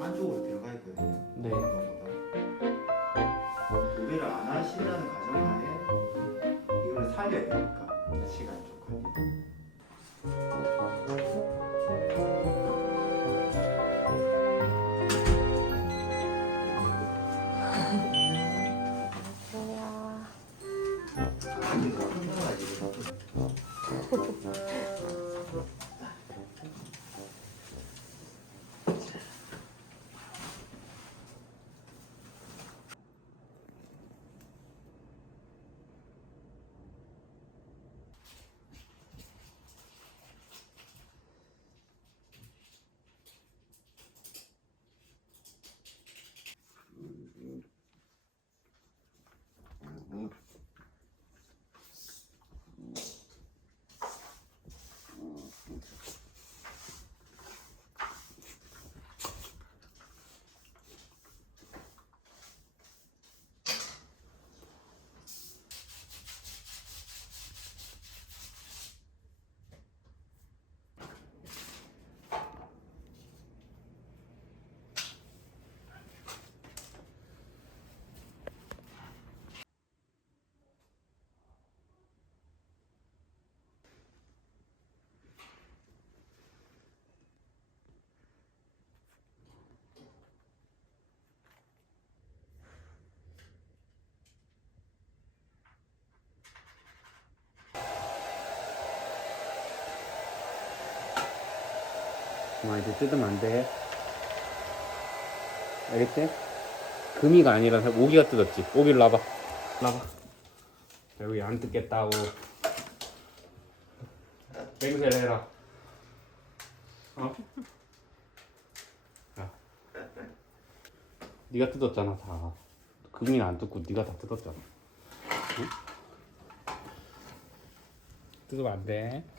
안쪽으로 들어가 있거든요. 네. 구매를 안 하신다는 가정하에 이걸 살려야 되니까 시간 좀 걸리고. 이제 뜯으면 안 돼. 알겠지? 금이가 아니라 오기가 뜯었지. 오기를 놔봐. 놔봐. 여기 안 뜯겠다고. 맹세를 해라. 어? 야. 네가 뜯었잖아 다. 금이는 안 뜯고 네가 다 뜯었잖아. 응? 뜯으면 안 돼.